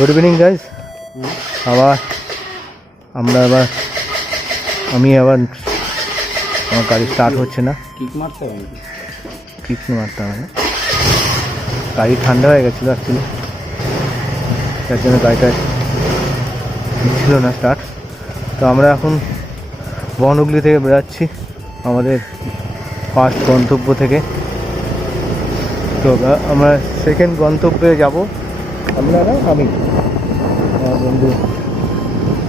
Good evening guys. আবার আমরা আবার আমার গাড়ি স্টার্ট হচ্ছে না। কিক মারতে হবে, কিক মারতে হবে না, গাড়ি ঠান্ডা হয়ে গেছিলো অ্যাকচুয়ালি, তার জন্য গাড়িটা ছিল না স্টার্ট। তো আমরা এখন বনহুগলি থেকে বেরোচ্ছি আমাদের ফার্স্ট গন্তব্য থেকে। তো আমরা সেকেন্ড গন্তব্যে যাব। আমরা না, আমি আমার বন্ধু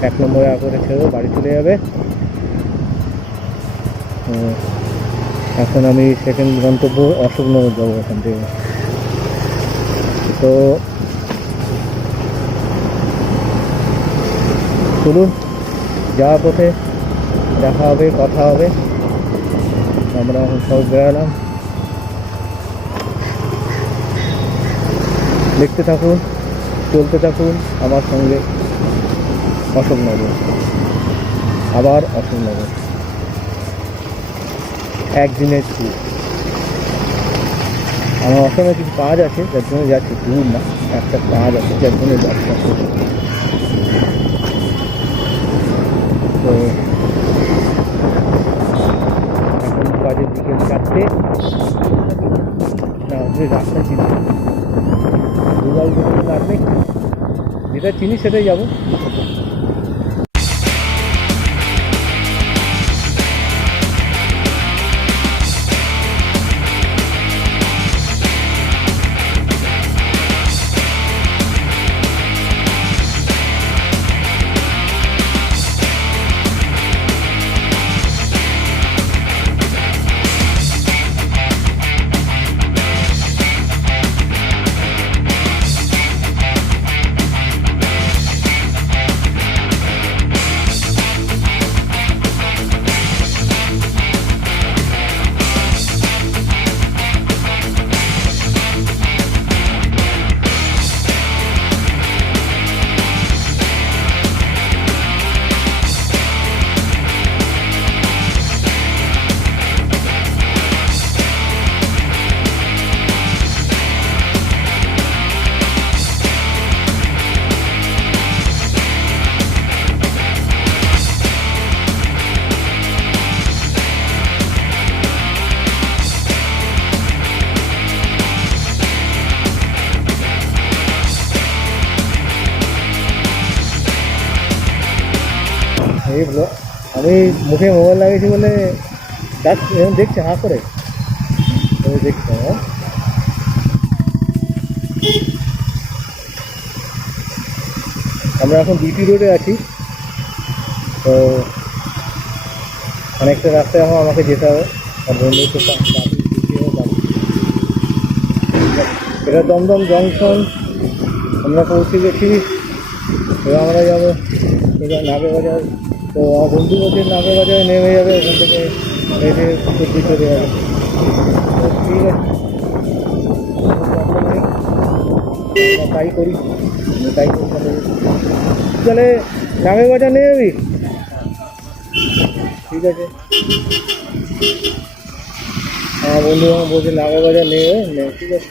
1 নম্বরে করে ছেড়ে বাড়ি চলে যাবে। এখন আমি সেকেন্ড গন্তব্য অশোকনগর যাবো এখান থেকে। তো চলুন, যাওয়ার পথে দেখা হবে, কথা হবে। আমরা এখন সব বেরালাম, দেখতে থাকুন, চলতে থাকুন আমার সঙ্গে। অশোকনগর, আবার অশোকনগর, একদিনের ট্যুর। আমার অসমে কিছু কাজ আছে যার জন্য যাচ্ছি, ট্যুর না, একটা কাজ আছে যার জন্য যাচ্ছি। তো এখন বাজে বিকেল 4টে। না, রাস্তা চিনি, গুগল যেতে আসবে, যেটা চিনি সেটাই যাবো। আমি মুখে মোবাইল লাগিয়েছি বলে দেখছে হাঁ করে দেখছে। আমরা এখন বিটি রোডে আছি। তো অনেকটা রাস্তায় এখন আমাকে যেতে হবে, আর বন্ধু তো এটা দমদম জংশন আমরা পৌঁছে গেছি। এবার আমরা যাবো নাগেরবাজার। তো আমার বন্ধু বলছে নাগেরবাজারে নেমে যাবে, এখান থেকে নেমে সবজি চলে যাবে। তো ঠিক আছে, তাই করি, তাই করতে তাহলে নাগেরবাজার নিয়ে যাবি? ঠিক আছে, আমার বন্ধু আমার বলছে নাগেরবাজার নিয়ে যাবে, ঠিক আছে।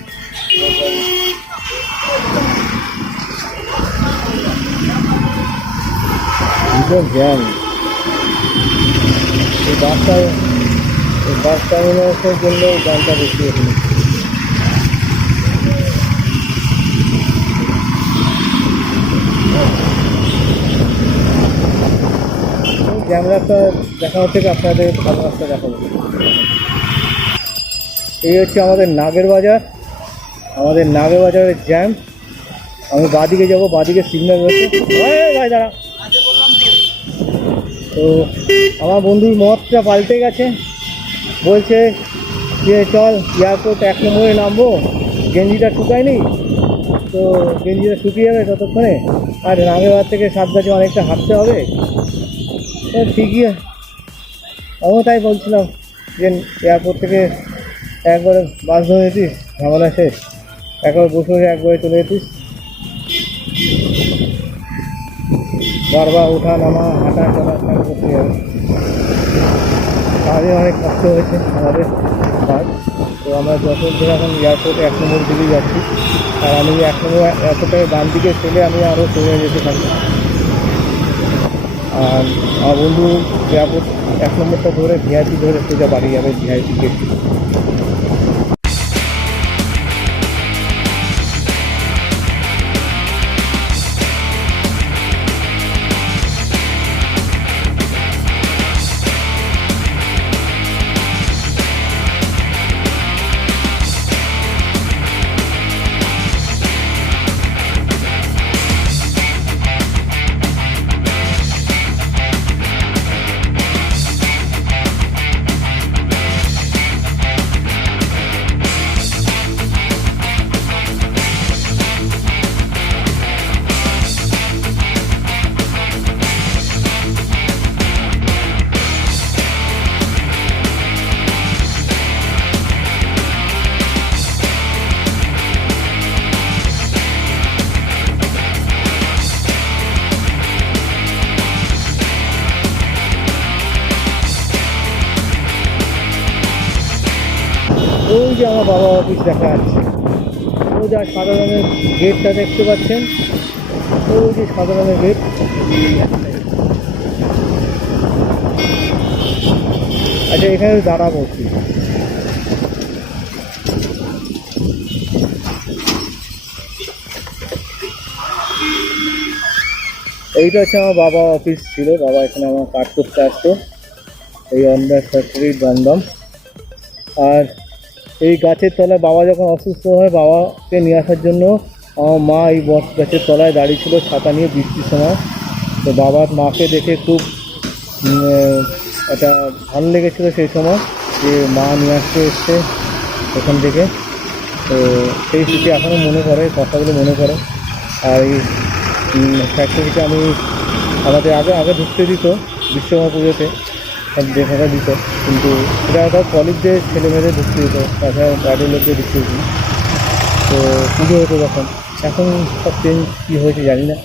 ভীষণ জ্যাম এই বাস টার্মিনাসের জন্য জ্যামটা বেশি এখানে। জ্যাম রাস্তা দেখানো থেকে আপনাদের ভালো রাস্তা দেখাবো। এই হচ্ছে আমাদের নাগেরবাজার, আমাদের নাগেরবাজারের জ্যাম। আমি বাঁদিকে যাবো, বাঁদিকে সিগন্যাল রয়েছে। ভাই দাঁড়া। তো আমার বন্ধুর মতটা পাল্টে গেছে, বলছে যে চল এয়ারপোর্ট 1 নম্বরে নামবো, গেঞ্জিটা শুকায়নি, তো গেঞ্জিটা শুকিয়ে যাবে ততক্ষণে, আর নাগেরবাজার থেকে সাতগাছি অনেকটা হাঁটতে হবে। তো ঠিকই, আমিও তাই বলছিলাম যে এয়ারপোর্ট থেকে একবারে বাস ধরে যেতিস, ঝামেলা শেষ, একবার বসে একবারে চলে যেতিস। বারবার ওঠা নামা হাঁটা চলা করতে হবে, সারাদিন অনেক কষ্ট হয়েছে আমাদের কাজ। তো আমরা যত এখন এয়ারপোর্টে 1 নম্বর দিকে যাচ্ছি। আর আমি 1 নম্বর এতটাই ডান দিকে চলে আমি আরও চলে যেতে থাকি। আর আমার বন্ধু এয়ারপোর্ট 1 নম্বরটা ধরে ভিআইপি ধরে সোজা বাড়ি যাবে, ভিআইপি গেট। ওই যে আমার বাবা অফিস দেখা যাচ্ছে, ওই যে সাদা রঙের গেটটা দেখতে পাচ্ছেন, ওই যে সাদা রঙের গেট। আচ্ছা, এখানে দাঁড়াবো কি? এইটা হচ্ছে আমার বাবা অফিস ছিল, বাবা এখানে আমার কাজ করতে আসতো, এই অন্ডার ফ্যাক্টরি দমদম। আর এই গাছের তলায় বাবা যখন অসুস্থ হয়, বাবাকে নিয়ে আসার জন্য আমার মা এই বট গাছের তলায় দাঁড়িয়ে ছিল ছাতা নিয়ে বৃষ্টির সময়। তো বাবার মাকে দেখে খুব একটা ভালো লেগেছিলো সেই সময়, যে মা নিয়ে আসতে এসছে ওখান থেকে। তো সেই স্মৃতি এখনও মনে পড়ে, কথাগুলো মনে পড়ে। আর এই ফ্যাক্টরিতে আমি আমাদের আগে ঢুকতে দিত বিশ্বকর্মা পুজোতে, দেখাটা দিত, কিন্তু সেটা একটা কলেজদের ছেলেমেয়েদের ঢুকতে দিত, তাছাড়া বাইরের লোকদের ঢুকতে দিত। তো পুজো হতো তখন। এখন সব চেঞ্জ কী হয়েছে জানি না,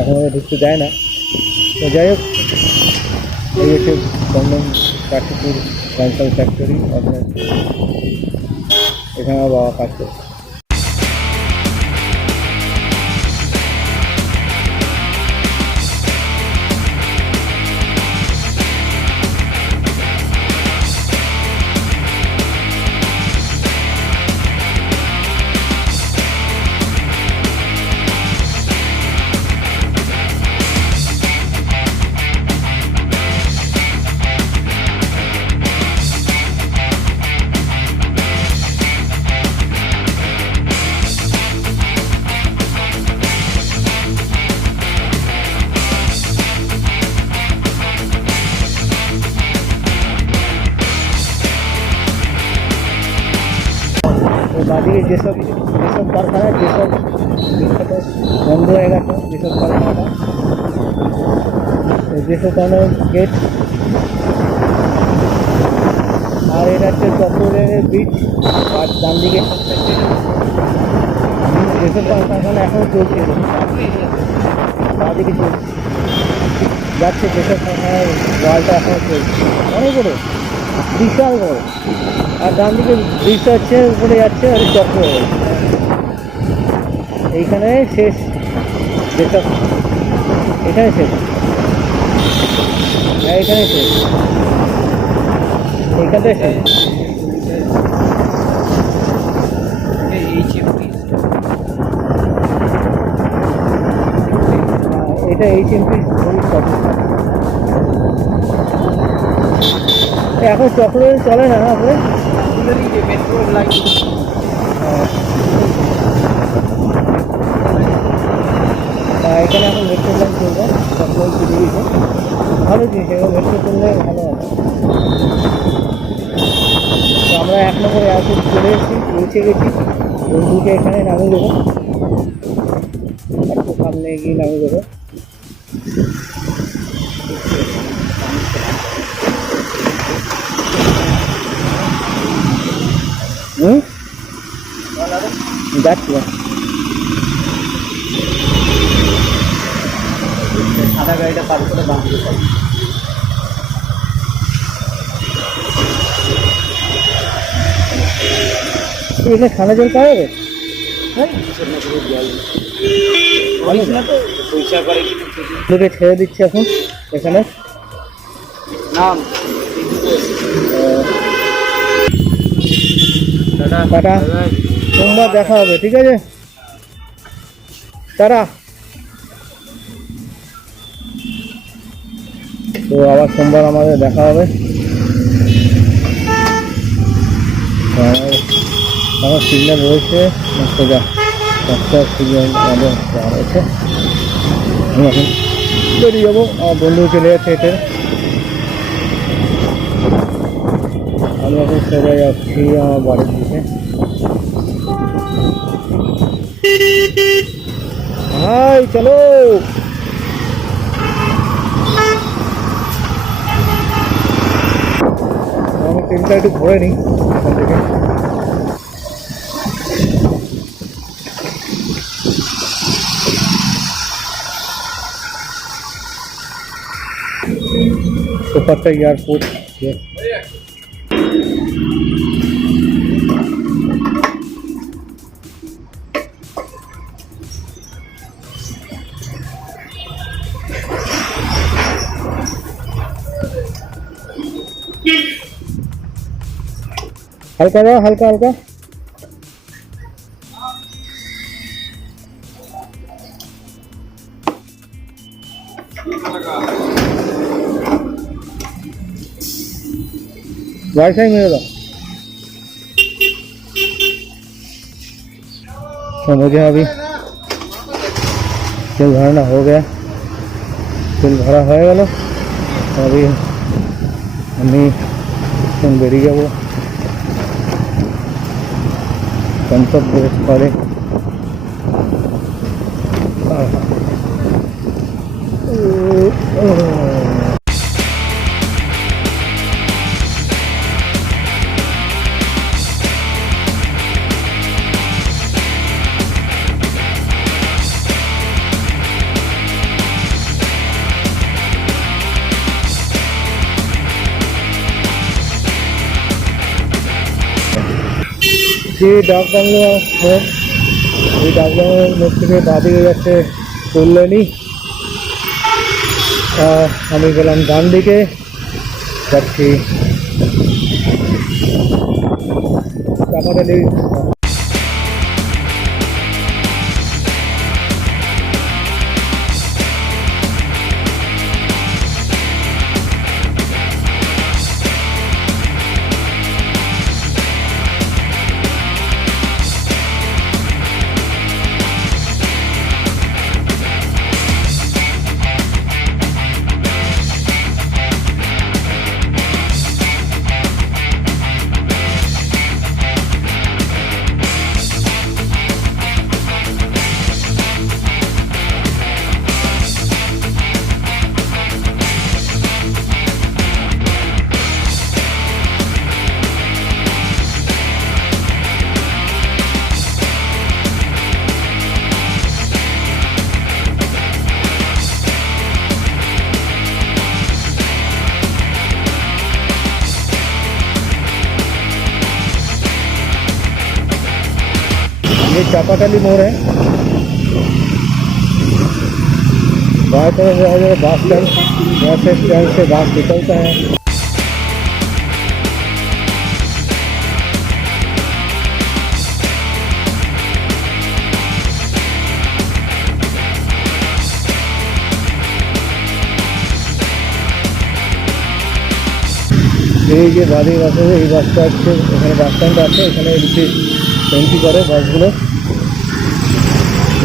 এখন ওরা ঢুকতে দেয় না। তো যাই হোক, এই হচ্ছে দমদম কাশীপুর ক্যান্সার ফ্যাক্টরি, এখানে আমার বাবা কাজ করে। বাদিকে যেসব কারখানা, যেসব বিখ্যাত বন্ধ হয়ে গেছে যেসব কারখানাটা, যেসব কারখানার গেট। আর এটা হচ্ছে চক্রের ব্রিজ, আর ডান দিকে যেসব কারখানা এখনও চলছে, বাদিকে চলছে যাচ্ছে, যেসব কারখানার ওয়ালটা এখনও চলছে, অনেক বড়ো, বিশাল বড়। আর ডান দিকে ব্রিজটা হচ্ছে উপরে যাচ্ছে, আর চক্র এইখানে শেষ, যেসব এখানে শেষ, হ্যাঁ এখানে শেষ, এইখানটায় শেষ। এটা HMP এখন চক্র চলে না আপনার মেট্রো লাইন। এখানে এখন মেট্রো লাইন চলবে, চক্র চলে গেছে, ভালো জিনিস, এবার মেট্রো চললে ভালো হবে। তো আমরা 1 নম্বর এয়ারপোর্ট চলে এসেছি, পৌঁছে গেছি। বন্ধুকে এখানে নামিয়ে দেবো, একটু সামনে গিয়ে নামিয়ে দেবো। যাচ্ছি সাদা গাড়িটা পার করে বাঁ দিকে যাবে। এখানে ঠান্ডা জল পাওয়া যাবে? তোকে ছেড়ে দিচ্ছি এখন এখানে টাটা, সোমবার দেখা হবে, ঠিক আছে, টাটা। তো আবার সোমবার আমাদের দেখা হবে। আমার সিগন্যাল রয়েছে, সোজা রাস্তা সিগন্যাল আমাদের রয়েছে। আমি এখন বেরিয়ে যাবো, আমার বন্ধু চলে যাচ্ছে হেঁটে, আমি এখন সোজা যাচ্ছি আমার বাড়ির দিকে। হাই চলো, আমি ট্রেনটা একটু ঘুরে নিই এখান থেকে। सुपरटा एयरपोर्ट हल्का जाओ, हल्का हल्का। वाईफाई मिलेगा तो मुझे अभी तेल भरना हो गया, तेल भरा हो गया। अभी हमें बेरिए वो गंतव्य स्थले ডাক বাংলো মোড়, এই ডাক বাংলোর মোড় থেকে বাদিকে যাচ্ছে কল্যাণী। আমি গেলাম ডান দিকে, যাচ্ছি চাপাতলি। ये चापाटली मोड़ है, बाएं तरफ से जो बस स्टैंड, यहाँ से स्टैंड से बस निकलता है। এই যে বাড়ি বাসে এই বাসটা হচ্ছে, এখানে বাস স্ট্যান্ড আছে, এখানে এন্ট্রি করে বাসগুলো।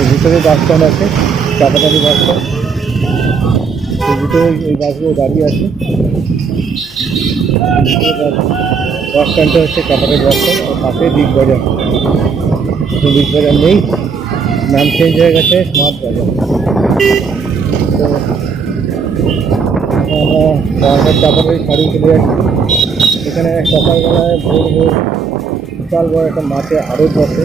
ভিতরে বাস স্ট্যান্ড আছে, চাপাটালি বাস স্ট্যান্ড, ভিতরে এই বাসগুলো দাঁড়িয়ে আছে। বাস স্ট্যান্ডটা হচ্ছে চাপাটালি বাস স্ট্যান্ড, আর পাশে বিগ বাজার। বিগ বাজার নেই, নাম চেঞ্জ হয়ে গেছে স্মার্ট বাজার। তো আমরা চাপাটালি ছাড়ি চলে যাচ্ছি। এখানে সকালবেলায় ভোর ভোর বিশাল বড় একটা মাঠে আরও বসে।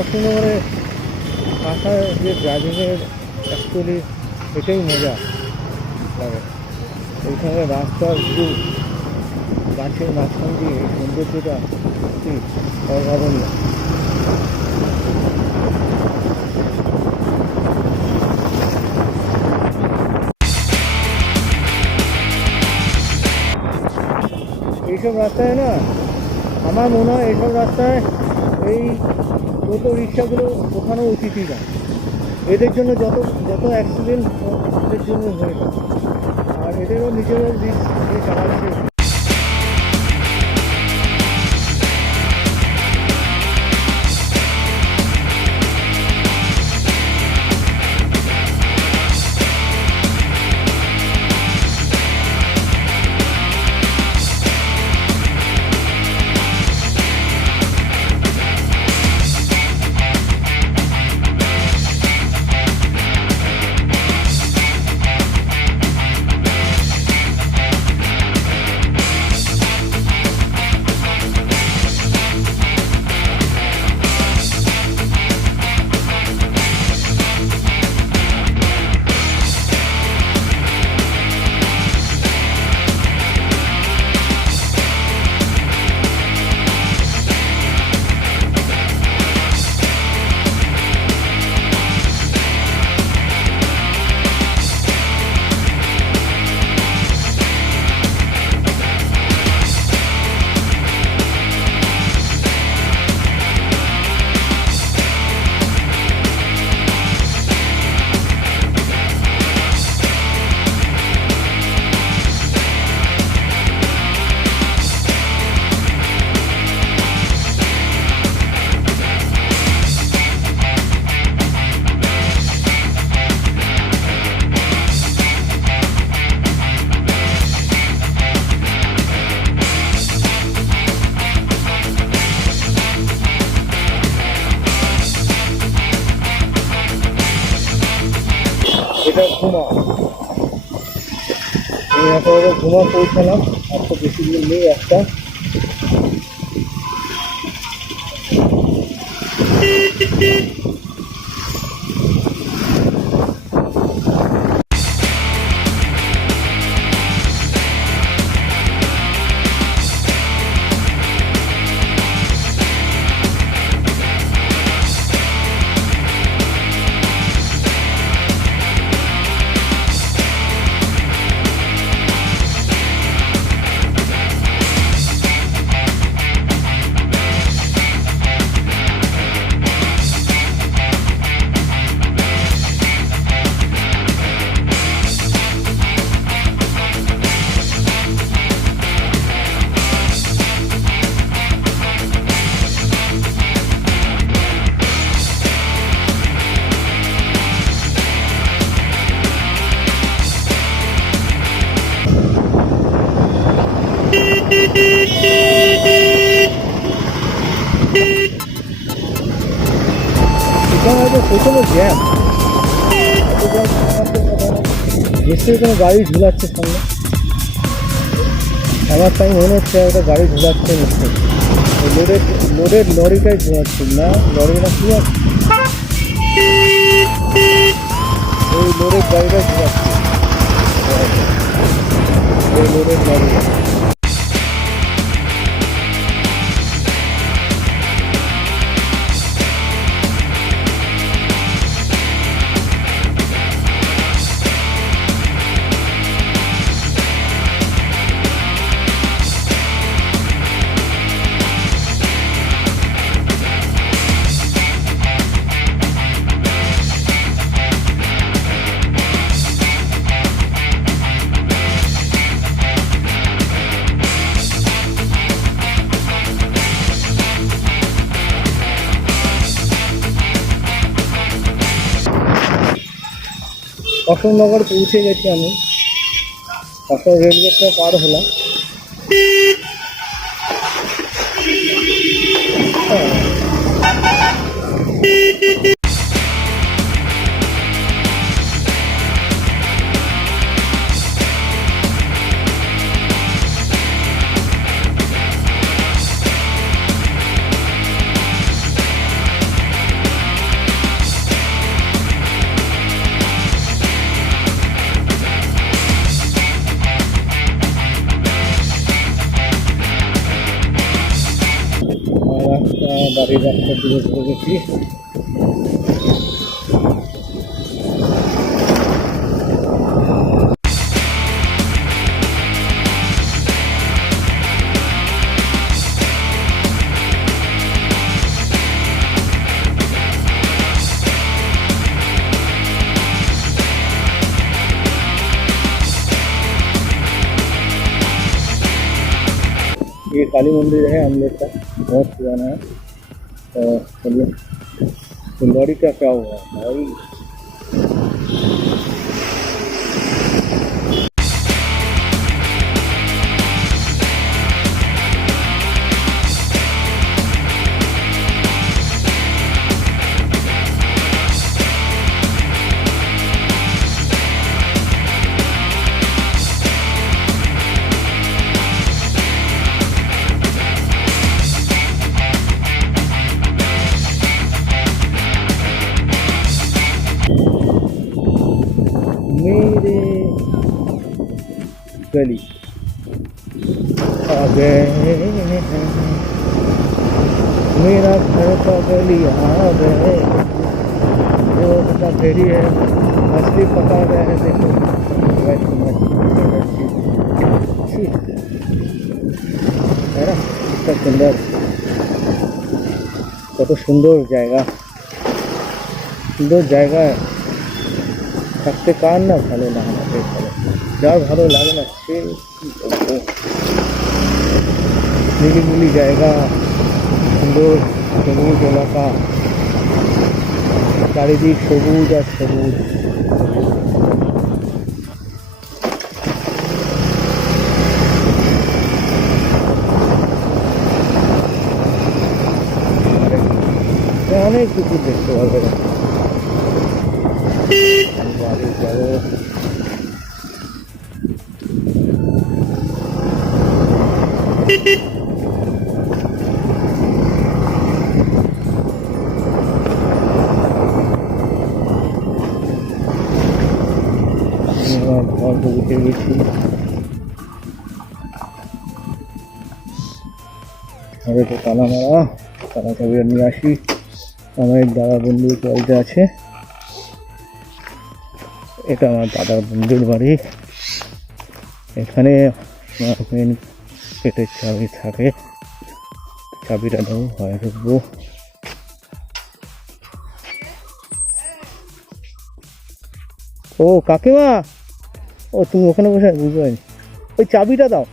অশোকনগরে আসা যে ড্রাইভিংয়ের অ্যাকচুয়ালি এটাই মজা লাগে। এইখানে রাস্তার ভিউ, গাছের মাঝখান দিয়ে এই সৌন্দর্যটা সত্যি অভাবনীয়। এইসব রাস্তায় না আমার মনে হয় এইসব রাস্তায় এই টোটো রিক্সাগুলো ওখানেও উচিতই না। এদের জন্য যত যত অ্যাক্সিডেন্ট এদের জন্য হয়ে যায়, আর এদেরও নিজেদের রিস্ক নিয়ে চালাচ্ছে। এটা ঘুমা, এরকম ঘুমা পৌঁছালাম। আর তো বেশি দিন নেই একটা। এখানে প্রচন্ড জ্যাম, নিশ্চয়ই কোনো গাড়ি ঝুলাচ্ছে সামনে। আমার তাই মনে হচ্ছে একটা গাড়ি ঝুলাচ্ছে নিশ্চয়ই। লোডের লরিটাই ঝুলাচ্ছে না, লরি না কি আছে, ওই লোডের গাড়িটা ঝুলাচ্ছে, ওই লোডের গাড়ি। অশোকনগর পৌঁছে গেছি আমি, অশোক রেলগেটটা পার হলাম। রাস্তা বাড়ির রাস্তা দিয়ে চলে গেছি। ये काली मंदिर है हम लोग का, बहुत पुराना है। तो चलिए फुलवाड़ी का क्या हुआ भाई। मेरे गली आ गए हैं, मेरा घर का गली आ गए। वो अपना फेरी है, मछली पका रहे हैं। देखो है ना, कितना सुंदर, কত সুন্দর জায়গা, সুন্দর জায়গা। থাকতে কার না ভালো লাগে না, বেশ ভালো, যার ভালো লাগে না সে কি বলবো। নিরিবিলি জায়গা, সুন্দর সবুজ এলাকা, চারিদিক সবুজ আর সবুজ। অনেক কুকুর দেখতে পারবে না। ঘর উঠে গেছি, আগে তো তালা মারা, তালা চাবি নিয়ে আসি। আমার দাদা বন্ধুর বাড়িতে আছে, এটা আমার দাদার বন্ধুর বাড়ি। এখানে মেন পেটের চাবি থাকে, চাবিটা দাও, হয় ঢুকবো। ও কাকিমা, ও তুমি ওখানে বসে বুঝতে পারিনি, ওই চাবিটা দাও।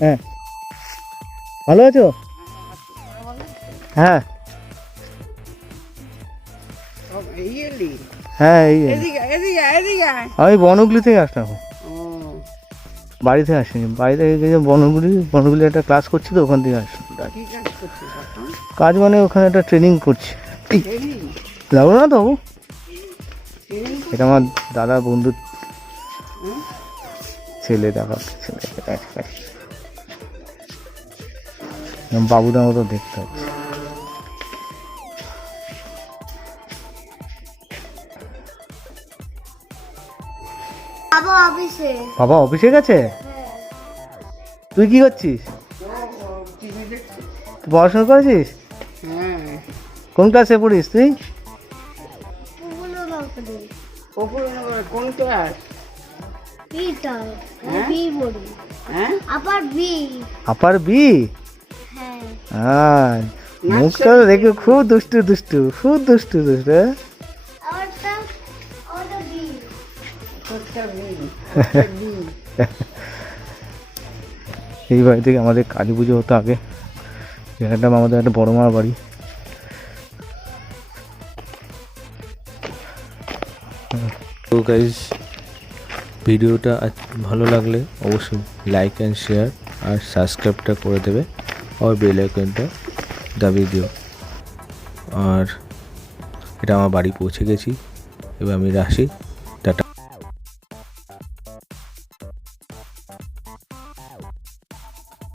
হ্যাঁ, ভালো আছো? হ্যাঁ হ্যাঁ, আমি বনগুলি থেকে আসলাম, বাড়িতে আসিনি। বাড়িতে গেছে বনগুলি একটা ক্লাস করছি, তো ওখান থেকে আসলাম। কাজ মানে ওখানে একটা ট্রেনিং করছি। লাগলো না তো, এটা আমার দাদা বন্ধুর ছেলে, দেখা ছেলে, বাবুদার মতো দেখতে হচ্ছে। বাবা অফিসে গেছে? তুই কি করছিস? পড়াশোনা করেছিস? কোন ক্লাসে পড়িস তুই? আপার বি। হ্যাঁ, মুখটা দেখে খুব দুষ্টু দুষ্টু, খুব দুষ্টু দুষ্টু। এই বাড়ি থেকে আমাদের কালী পুজো হতো আগে। এটা আমাদের একটা বড় মার বাড়ি। তো গাইস, ভিডিওটা ভালো লাগলে অবশ্যই লাইক অ্যান্ড শেয়ার আর সাবস্ক্রাইবটা করে দেবে, আর বেল আইকনটা দাবিয়ে দিও। আর এটা আমার বাড়ি পৌঁছে গেছি, এবার আমি আসি।